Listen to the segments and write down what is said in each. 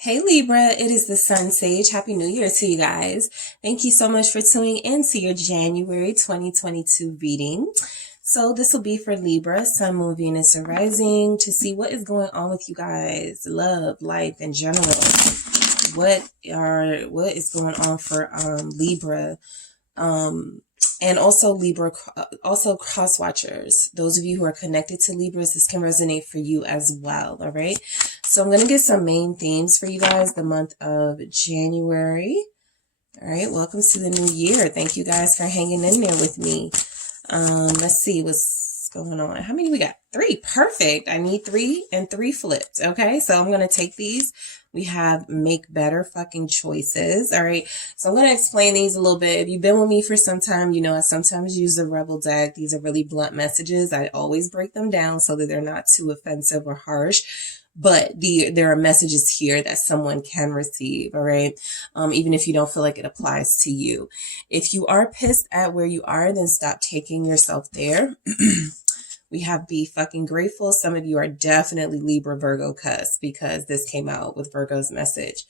Hey Libra, it is the Sun Sage. Happy New Year to you guys. Thank you so much for tuning in to your January 2022 reading. So this will be for Libra, Sun, Moon, Venus, and Rising to see what is going on with you guys, love, life in general. What is going on for Libra? And also Libra, also cross watchers. Those of you who are connected to Libras, this can resonate for you as well. All right. So I'm going to get some main themes for you guys the month of January. All right. Welcome to the new year. Thank you guys for hanging in there with me. Let's see what's going on. How many we got? 3. Perfect. I need 3 and 3 flipped. Okay. So I'm going to take these. We have make better fucking choices. All right. So I'm going to explain these a little bit. If you've been with me for some time, you know, I sometimes use the Rebel deck. These are really blunt messages. I always break them down so that they're not too offensive or harsh. But there are messages here that someone can receive, all right? Even if you don't feel like it applies to you. If you are pissed at where you are, then stop taking yourself there. We have be fucking grateful. Some of you are definitely Libra, Virgo cusp because this came out with Virgo's message.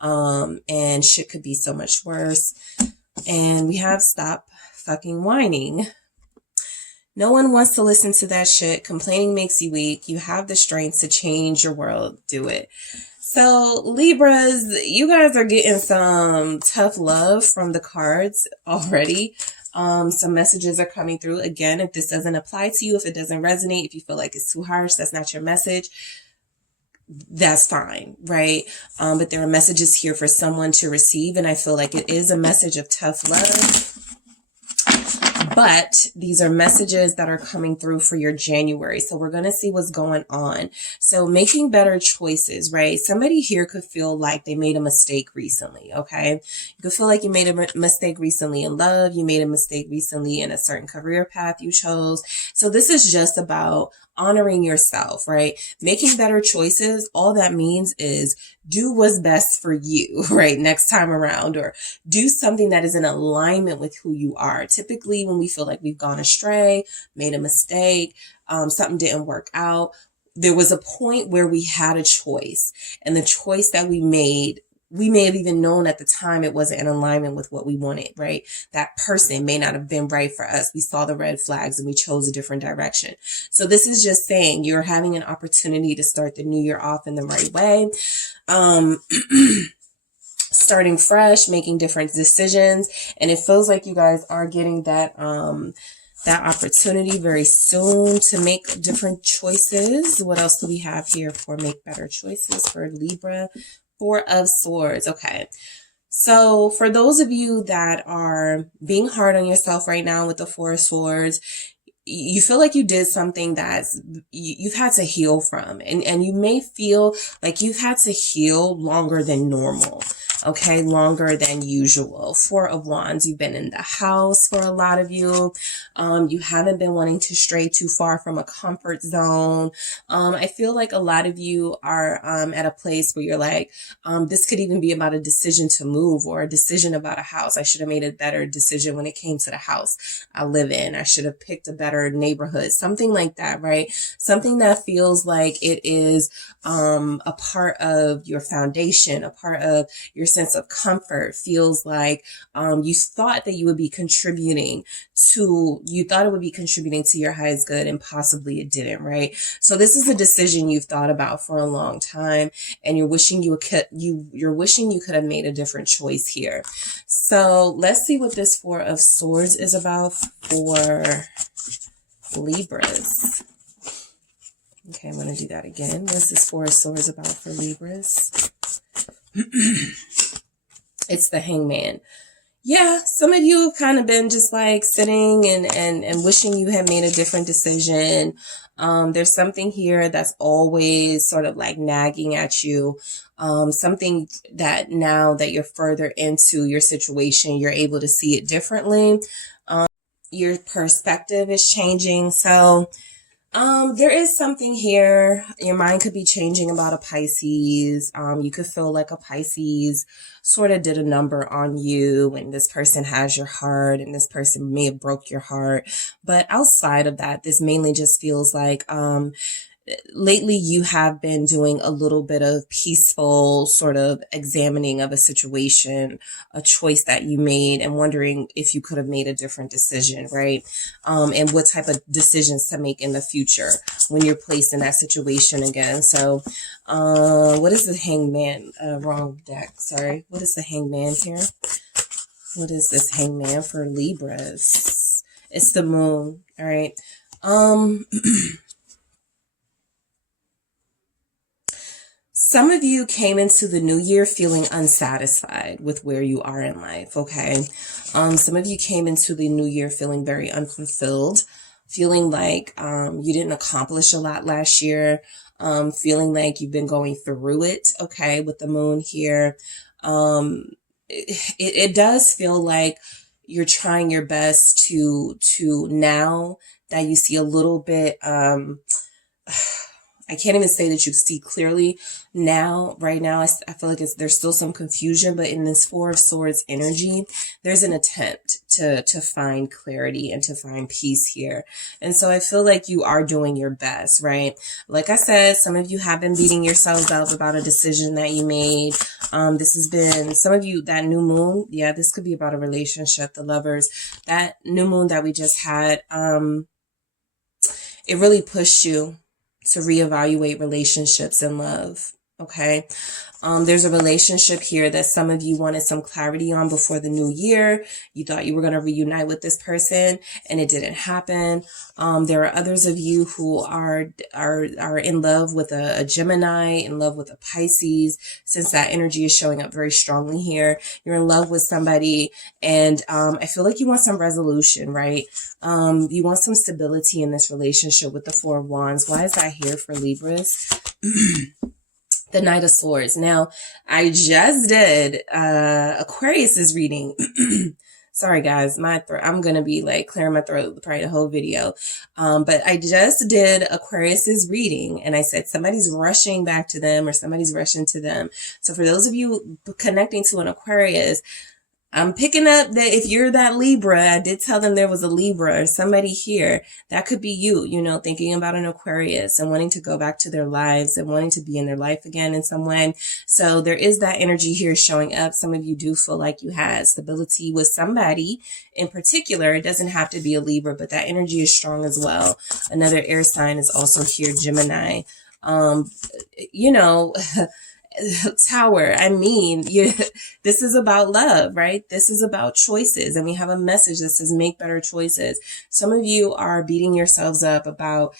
And shit could be so much worse. And we have stop fucking whining. No one wants to listen to that shit. Complaining makes you weak. You have the strength to change your world. Do it. So Libras, you guys are getting some tough love from the cards already. Some messages are coming through. Again, if this doesn't apply to you, if it doesn't resonate, if you feel like it's too harsh, that's not your message, that's fine, right? But there are messages here for someone to receive, and I feel like it is a message of tough love. But these are messages that are coming through for your January. So we're going to see what's going on. So making better choices, right? Somebody here could feel like they made a mistake recently, okay? You could feel like you made a mistake recently in love. You made a mistake recently in a certain career path you chose. So this is just about honoring yourself, right? Making better choices. All that means is do what's best for you, right? Next time around, or do something that is in alignment with who you are. Typically, when we feel like we've gone astray, made a mistake, something didn't work out, there was a point where we had a choice, and the choice that we made, we may have even known at the time it wasn't in alignment with what we wanted, right? That person may not have been right for us. We saw the red flags and we chose a different direction. So this is just saying you're having an opportunity to start the new year off in the right way. Starting fresh, making different decisions. And it feels like you guys are getting that opportunity very soon to make different choices. What else do we have here for make better choices for Libra? 4 of Swords. Okay. So for those of you that are being hard on yourself right now with the 4 of Swords, you feel like you did something that's you've had to heal from, and you may feel like you've had to heal longer than normal. Okay, longer than usual. 4 of Wands, you've been in the house for a lot of you. You haven't been wanting to stray too far from a comfort zone. I feel like a lot of you are at a place where you're like, this could even be about a decision to move or a decision about a house. I should have made a better decision when it came to the house I live in. I should have picked a better neighborhood, something like that, right? Something that feels like it is a part of your foundation, a part of your sense of comfort. Feels like you thought that you would be contributing to your highest good, and possibly it didn't, right? So this is a decision you've thought about for a long time, and you're wishing you could have made a different choice here. So let's see what this 4 of Swords is about for Libras. Okay, I'm going to do that again. What's this 4 of Swords about for Libras? It's the Hangman. Yeah, some of you have kind of been just like sitting and wishing you had made a different decision. There's something here that's always sort of like nagging at you. Something that now that you're further into your situation, you're able to see it differently. Your perspective is changing. So there is something here. Your mind could be changing about a Pisces. You could feel like a Pisces sort of did a number on you, and this person has your heart, and this person may have broke your heart. But outside of that, this mainly just feels like, lately you have been doing a little bit of peaceful sort of examining of a situation, a choice that you made, and wondering if you could have made a different decision, right? And what type of decisions to make in the future when you're placed in that situation again. So, what is the Hangman? Wrong deck. Sorry. What is the Hangman here? What is this Hangman for Libras? It's the Moon. All right. Some of you came into the new year feeling unsatisfied with where you are in life, okay? Some of you came into the new year feeling very unfulfilled, feeling like you didn't accomplish a lot last year, feeling like you've been going through it, okay, with the Moon here. It does feel like you're trying your best to now that you see a little bit, I can't even say that you see clearly now, right now. I feel like there's still some confusion, but in this Four of Swords energy, there's an attempt to find clarity and to find peace here. And so I feel like you are doing your best, right? Like I said, some of you have been beating yourselves up about a decision that you made. This has been, some of you, that new moon, yeah, this could be about a relationship, the Lovers, that new moon that we just had, it really pushed you to reevaluate relationships and love, okay? There's a relationship here that some of you wanted some clarity on before the new year. You thought you were going to reunite with this person and it didn't happen. There are others of you who are in love with a Gemini, in love with a Pisces, since that energy is showing up very strongly here. You're in love with somebody and I feel like you want some resolution, right? You want some stability in this relationship with the Four of Wands. Why is that here for Libras? The Knight of Swords. Now, I just did Aquarius's reading. Sorry, guys, my throat. I'm gonna be like clearing my throat probably the whole video. But I just did Aquarius's reading, and I said somebody's rushing back to them or somebody's rushing to them. So for those of you connecting to an Aquarius, I'm picking up that if you're that Libra, I did tell them there was a Libra or somebody here. That could be you, you know, thinking about an Aquarius and wanting to go back to their lives and wanting to be in their life again in some way. So there is that energy here showing up. Some of you do feel like you had stability with somebody in particular. It doesn't have to be a Libra, but that energy is strong as well. Another air sign is also here, Gemini. You know, Tower. I mean, this is about love, right? This is about choices. And we have a message that says make better choices. Some of you are beating yourselves up about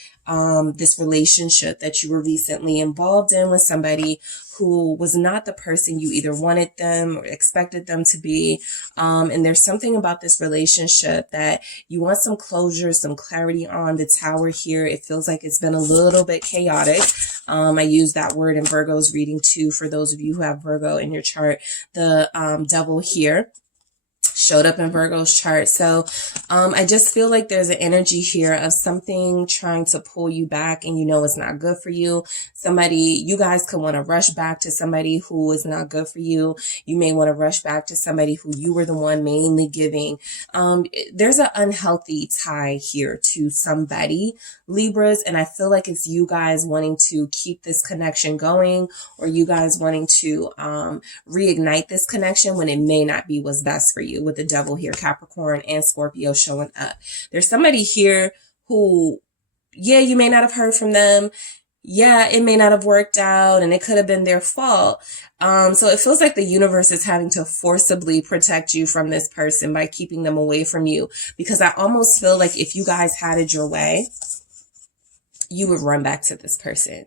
this relationship that you were recently involved in with somebody who was not the person you either wanted them or expected them to be. And there's something about this relationship that you want some closure, some clarity on. The Tower here, it feels like it's been a little bit chaotic. I use that word in Virgo's reading too, for those of you who have Virgo in your chart. The Devil here showed up in Virgo's chart. So I just feel like there's an energy here of something trying to pull you back, and you know it's not good for you. Somebody, you guys could want to rush back to somebody who is not good for you. You may want to rush back to somebody who you were the one mainly giving. There's an unhealthy tie here to somebody, Libras, and I feel like it's you guys wanting to keep this connection going, or you guys wanting to reignite this connection when it may not be what's best for you, with the Devil here, Capricorn and Scorpio showing up. There's somebody here who, yeah, you may not have heard from them. Yeah, it may not have worked out and it could have been their fault. So it feels like the universe is having to forcibly protect you from this person by keeping them away from you, because I almost feel like if you guys had it your way, you would run back to this person.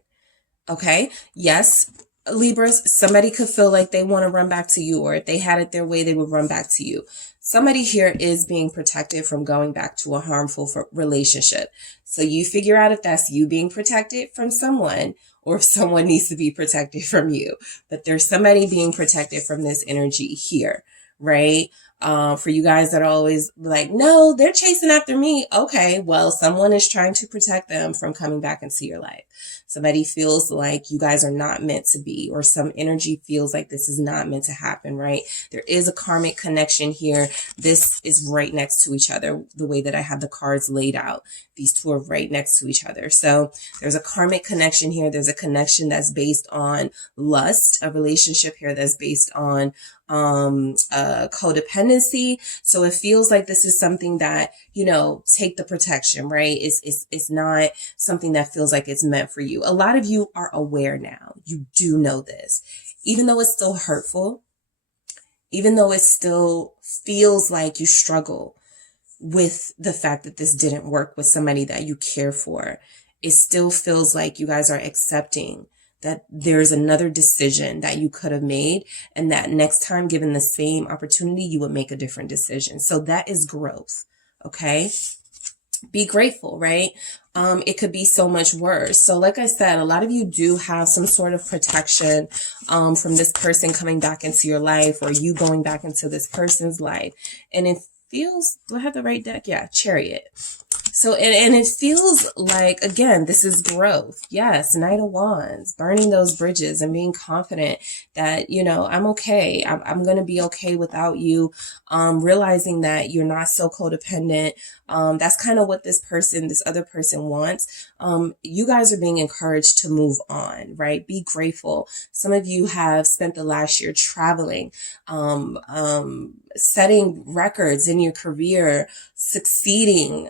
Okay? Yes, Libras, somebody could feel like they want to run back to you, or if they had it their way, they would run back to you. Somebody here is being protected from going back to a harmful relationship. So you figure out if that's you being protected from someone, or if someone needs to be protected from you. But there's somebody being protected from this energy here, right? For you guys that are always like, no, they're chasing after me. Okay, well, someone is trying to protect them from coming back into your life. Somebody feels like you guys are not meant to be, or some energy feels like this is not meant to happen, right? There is a karmic connection here. This is right next to each other, the way that I have the cards laid out. These two are right next to each other. So there's a karmic connection here. There's a connection that's based on lust, a relationship here that's based on codependency. So it feels like this is something that, you know, take the protection, right? It's not something that feels like it's meant for you. A lot of you are aware now. You do know this, even though it's still hurtful, even though it still feels like you struggle with the fact that this didn't work with somebody that you care for. It still feels like you guys are accepting that there's another decision that you could have made, and that next time given the same opportunity, you would make a different decision. So that is growth. Okay. Be grateful, right? It could be so much worse. So like I said, a lot of you do have some sort of protection, from this person coming back into your life, or you going back into this person's life. And it feels, do I have the right deck? Yeah. Chariot. So, and it feels like, again, this is growth. Yes. Knight of Wands, burning those bridges and being confident that, you know, I'm okay. I'm going to be okay without you. Realizing that you're not so codependent. That's kind of what this other person wants. You guys are being encouraged to move on, right? Be grateful. Some of you have spent the last year traveling, setting records in your career, succeeding,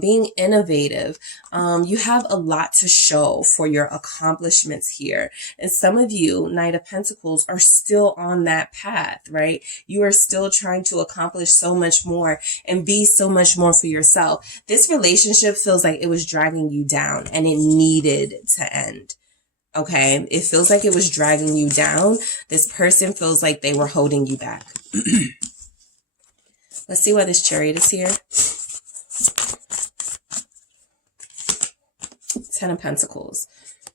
being innovative. You have a lot to show for your accomplishments here. And some of you, Knight of Pentacles, are still on that path, right? You are still trying to accomplish so much more and be so much more for yourself. This relationship feels like it was dragging you down and it needed to end. Okay. It feels like it was dragging you down. This person feels like they were holding you back. Let's see why this Chariot is here. 10 of Pentacles.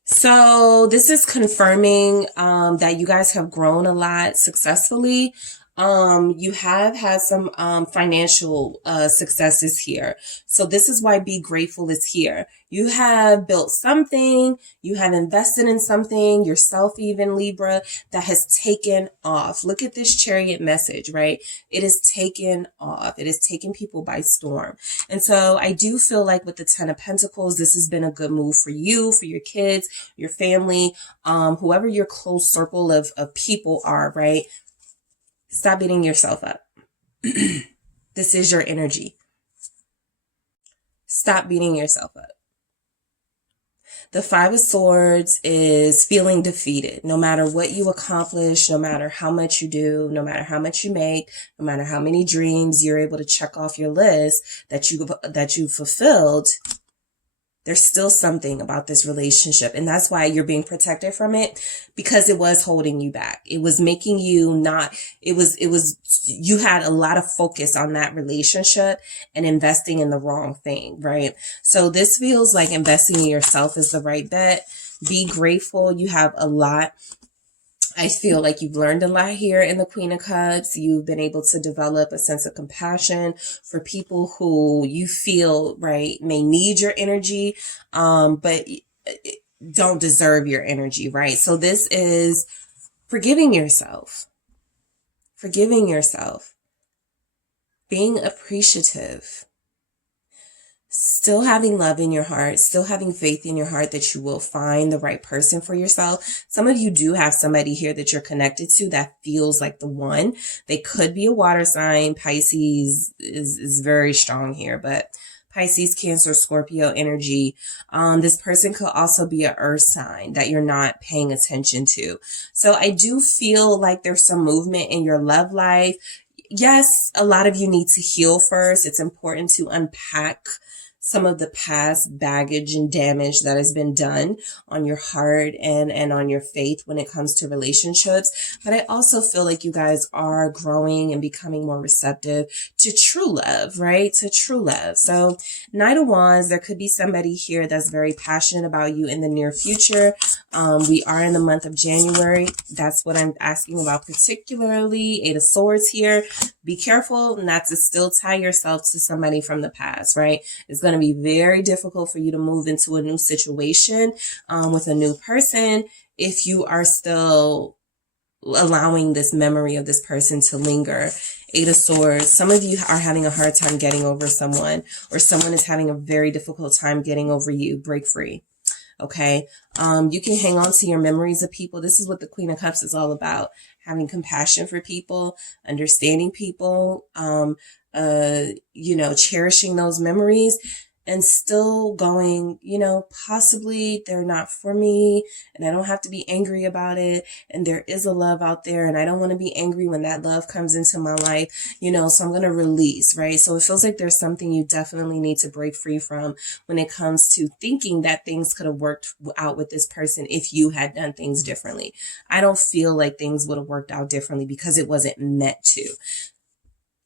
So this is confirming that you guys have grown a lot successfully. You have had some financial successes here. So this is why be grateful is here. You have built something, you have invested in something, yourself even, Libra, that has taken off. Look at this Chariot message, right? It is taken off. It has taken people by storm. And so I do feel like with the 10 of Pentacles, this has been a good move for you, for your kids, your family, whoever your close circle of people are, right? Stop beating yourself up. This is your energy. Stop beating yourself up. The 5 of Swords is feeling defeated. No matter what you accomplish, no matter how much you do, no matter how much you make, no matter how many dreams you're able to check off your list that you fulfilled, there's still something about this relationship. And that's why you're being protected from it, because it was holding you back. It was making you not, you had a lot of focus on that relationship and investing in the wrong thing, right? So this feels like investing in yourself is the right bet. Be grateful. You have a lot. I feel like you've learned a lot here in the Queen of Cups. You've been able to develop a sense of compassion for people who you feel, right, may need your energy, but don't deserve your energy, right? So this is forgiving yourself, being appreciative, still having love in your heart, still having faith in your heart that you will find the right person for yourself. Some of you do have somebody here that you're connected to that feels like the one. They could be a water sign. Pisces is very strong here, but Pisces, Cancer, Scorpio energy. This person could also be an earth sign that you're not paying attention to. So I do feel like there's some movement in your love life. Yes, a lot of you need to heal first. It's important to unpack some of the past baggage and damage that has been done on your heart and on your faith when it comes to relationships. But I also feel like you guys are growing and becoming more receptive to true love, right? To true love. So Knight of Wands, there could be somebody here that's very passionate about you in the near future. We are in the month of January. That's what I'm asking about particularly. Eight of Swords here. Be careful not to still tie yourself to somebody from the past, right? It's going to be very difficult for you to move into a new situation with a new person if you are still allowing this memory of this person to linger. Eight of Swords. Some of you are having a hard time getting over someone, or someone is having a very difficult time getting over you. Break free. Okay. You can hang on to your memories of people. This is what the Queen of Cups is all about. Having compassion for people, understanding people, cherishing those memories, and still going, possibly they're not for me, and I don't have to be angry about it. And there is a love out there, and I don't want to be angry when that love comes into my life, so I'm going to release, right? So it feels like there's something you definitely need to break free from when it comes to thinking that things could have worked out with this person if you had done things differently. I don't feel like things would have worked out differently because it wasn't meant to.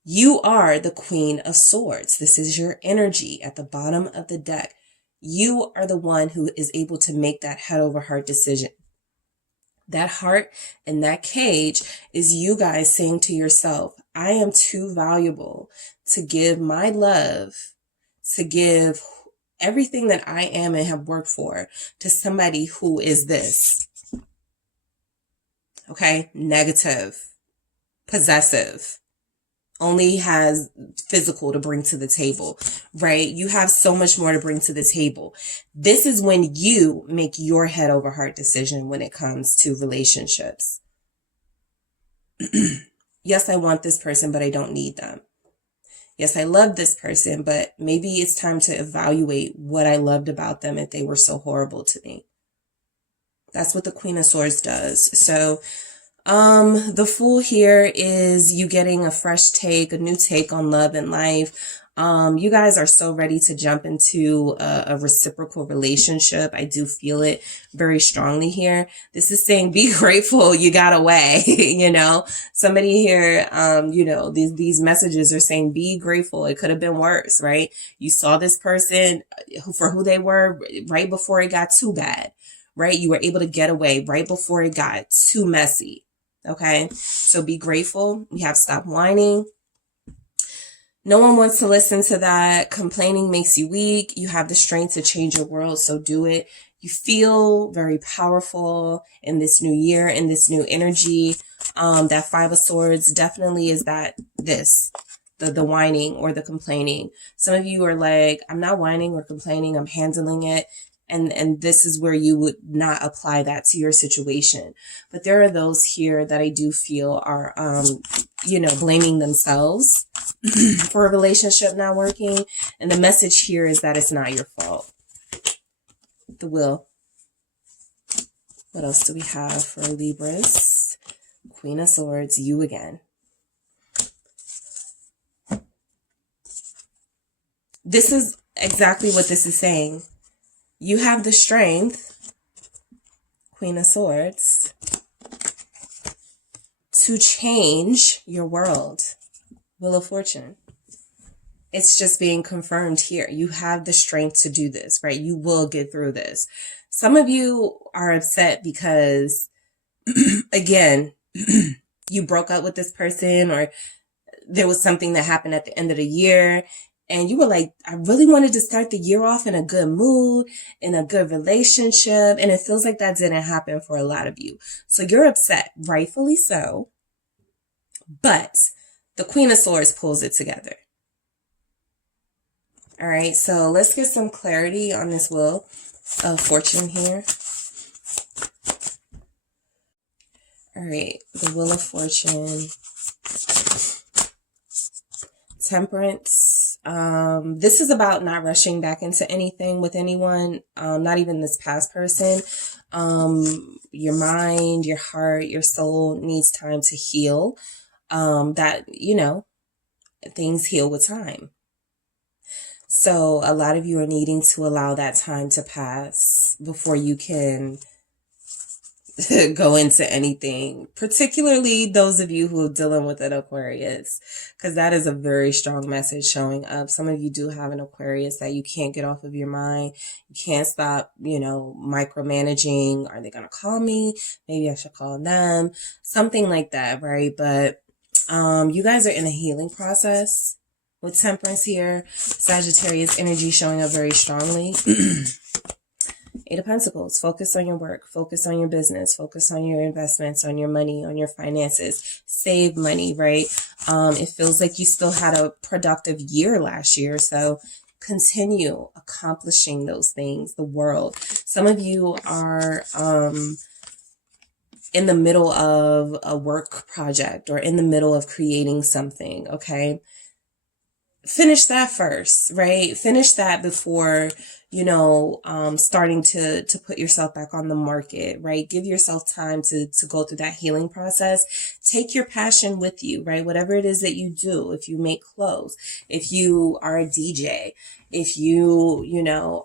You are the Queen of Swords. This is your energy at the bottom of the deck. You are the one who is able to make that head over heart decision. That heart and that cage is you guys saying to yourself, I am too valuable to give my love, to give everything that I am and have worked for to somebody who is this. Okay? Negative, possessive, only has physical to bring to the table, right? You have so much more to bring to the table. This is when you make your head over heart decision when it comes to relationships. Yes, I want this person, but I don't need them. Yes, I love this person, but maybe it's time to evaluate what I loved about them if they were so horrible to me. That's what the Queen of Swords does. So the Fool here is you getting a fresh take, a new take on love and life. You guys are so ready to jump into a reciprocal relationship. I do feel it very strongly here. This is saying be grateful you got away, Somebody here, these messages are saying be grateful. It could have been worse, right? You saw this person for who they were right before it got too bad, right? You were able to get away right before it got too messy. Okay, so be grateful. We have stop whining. No one wants to listen to that. Complaining makes you weak. You have the strength to change your world, so do it. You feel very powerful in this new year, in this new energy. That Five of Swords definitely is the whining or the complaining. Some of you are like, I'm not whining or complaining. I'm handling it. And this is where you would not apply that to your situation. But there are those here that I do feel are, blaming themselves for a relationship not working. And the message here is that it's not your fault. The Wheel. What else do we have for Libras? Queen of Swords, you again. This is exactly what this is saying. You have the strength, Queen of Swords, to change your world. Wheel of Fortune. It's just being confirmed here. You have the strength to do this, right? You will get through this. Some of you are upset because, again, you broke up with this person, or there was something that happened at the end of the year. And you were like, I really wanted to start the year off in a good mood, in a good relationship. And it feels like that didn't happen for a lot of you. So you're upset, rightfully so. But the Queen of Swords pulls it together. All right, so let's get some clarity on this Wheel of Fortune here. All right, the Wheel of Fortune. Temperance. This is about not rushing back into anything with anyone, not even this past person. Your mind, your heart, your soul needs time to heal. Things heal with time. So a lot of you are needing to allow that time to pass before you can go into anything, particularly those of you who are dealing with an Aquarius, because that is a very strong message showing up. Some of you do have an Aquarius that you can't get off of your mind. You can't stop, micromanaging. Are they going to call me? Maybe I should call them. Something like that, right? But you guys are in a healing process with Temperance here. Sagittarius energy showing up very strongly. Eight of Pentacles. Focus on your work. Focus on your business. Focus on your investments, on your money, on your finances. Save money, right? It feels like you still had a productive year last year. So continue accomplishing those things. The world. Some of you are in the middle of a work project or in the middle of creating something, okay? Finish that first, right? Finish that before, starting to put yourself back on the market, right? Give yourself time to go through that healing process. Take your passion with you, right? Whatever it is that you do, if you make clothes, if you are a DJ, if you,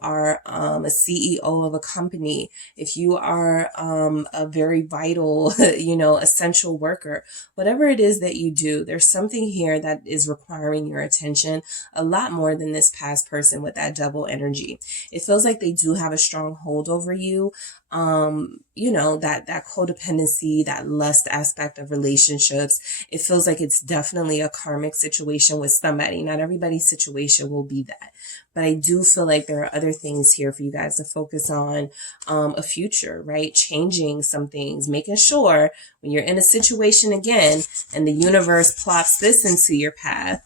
are a CEO of a company, if you are a very vital, essential worker, whatever it is that you do, there's something here that is requiring your attention a lot more than this past person with that double energy. It feels like they do have a strong hold over you. That codependency, that lust aspect of relationships. It feels like it's definitely a karmic situation with somebody. Not everybody's situation will be that. But I do feel like there are other things here for you guys to focus on, a future, right? Changing some things, making sure when you're in a situation again and the universe plops this into your path,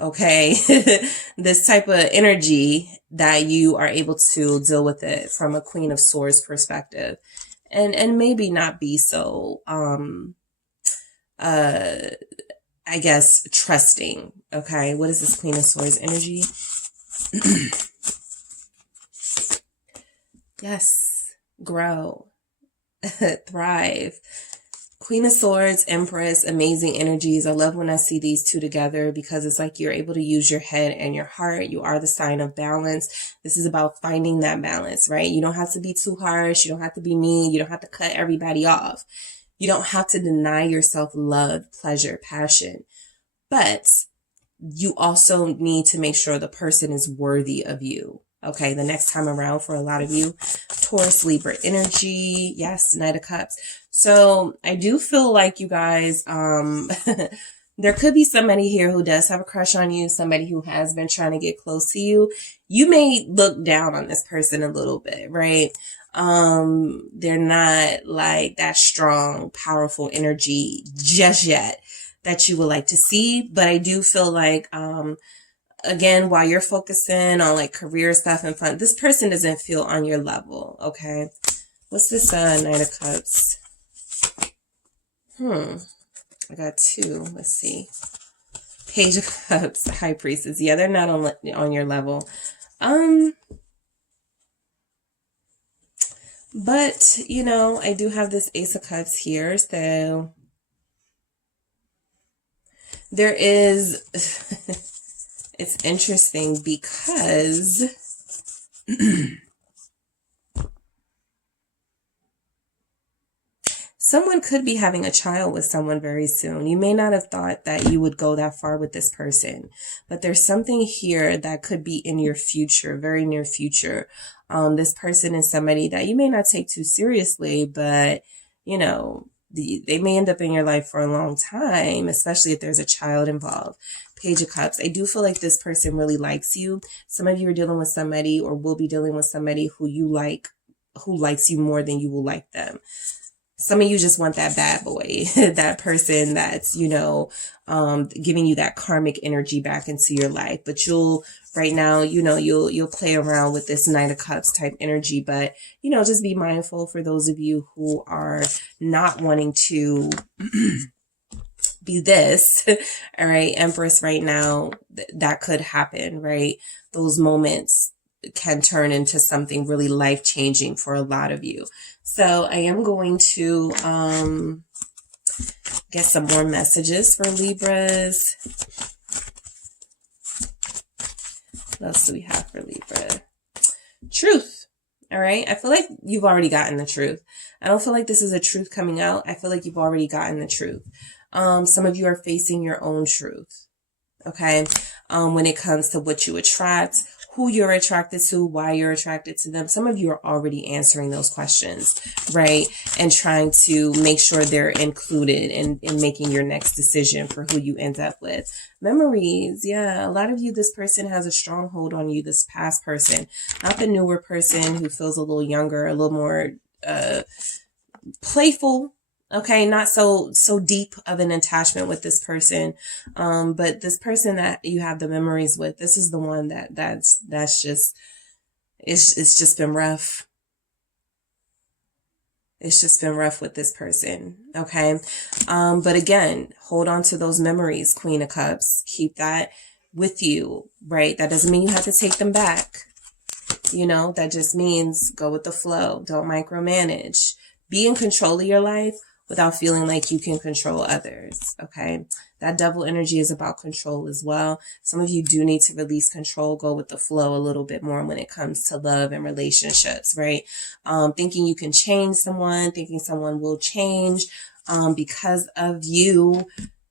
okay, this type of energy, that you are able to deal with it from a Queen of Swords perspective, and maybe not be so, I guess, trusting. Okay, what is this Queen of Swords energy? Yes, grow, thrive. Queen of Swords, Empress, amazing energies. I love when I see these two together because it's like you're able to use your head and your heart. You are the sign of balance. This is about finding that balance, right? You don't have to be too harsh. You don't have to be mean. You don't have to cut everybody off. You don't have to deny yourself love, pleasure, passion. But you also need to make sure the person is worthy of you. Okay, the next time around for a lot of you, Taurus, Libra energy. Yes, Knight of Cups. So I do feel like you guys, there could be somebody here who does have a crush on you, somebody who has been trying to get close to you. You may look down on this person a little bit, right? They're not like that strong, powerful energy just yet that you would like to see. But I do feel like, again, while you're focusing on like career stuff and fun, this person doesn't feel on your level. Okay. What's this, Knight of Cups? I got two. Let's see. Page of Cups, High Priestess. Yeah, they're not on your level. But, I do have this Ace of Cups here. So there is, it's interesting because someone could be having a child with someone very soon. You may not have thought that you would go that far with this person, but there's something here that could be in your future, very near future. This person is somebody that you may not take too seriously, but, they may end up in your life for a long time, especially if there's a child involved. Page of Cups. I do feel like this person really likes you. Some of you are dealing with somebody or will be dealing with somebody who you like, who likes you more than you will like them. Some of you just want that bad boy, that person that's, giving you that karmic energy back into your life. But right now, you'll play around with this Knight of Cups type energy. But, just be mindful for those of you who are not wanting to be this. All right. Empress right now, that could happen, right? Those moments can turn into something really life-changing for a lot of you. So I am going to get some more messages for Libras. What else do we have for Libra? Truth. All right. I feel like you've already gotten the truth. I don't feel like this is a truth coming out. I feel like you've already gotten the truth. Some of you are facing your own truth. Okay. When it comes to what you attract, who you're attracted to, why you're attracted to them. Some of you are already answering those questions, right? And trying to make sure they're included in making your next decision for who you end up with. Memories. Yeah. A lot of you, this person has a stronghold on you, this past person, not the newer person who feels a little younger, a little more, playful. Okay, not so deep of an attachment with this person, but this person that you have the memories with, this is the one that's just it's just been rough. It's just been rough with this person. Okay, but again, hold on to those memories, Queen of Cups. Keep that with you, right? That doesn't mean you have to take them back. You know, that just means go with the flow. Don't micromanage. Be in control of your life without feeling like you can control others, okay? That double energy is about control as well. Some of you do need to release control, go with the flow a little bit more when it comes to love and relationships, right? Thinking you can change someone, thinking someone will change because of you,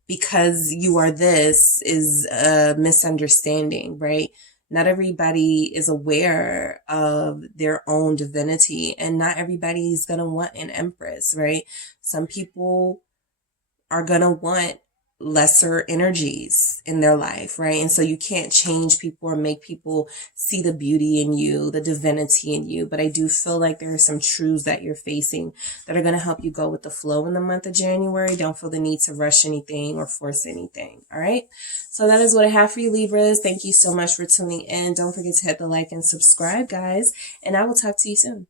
because you are this, is a misunderstanding, right? Not everybody is aware of their own divinity, and not everybody is going to want an empress, right? Some people are going to want lesser energies in their life, right? And so you can't change people or make people see the beauty in you, the divinity in you. But I do feel like there are some truths that you're facing that are going to help you go with the flow in the month of January. Don't feel the need to rush anything or force anything. All right. So that is what I have for you, Libras. Thank you so much for tuning in. Don't forget to hit the like and subscribe, guys. And I will talk to you soon.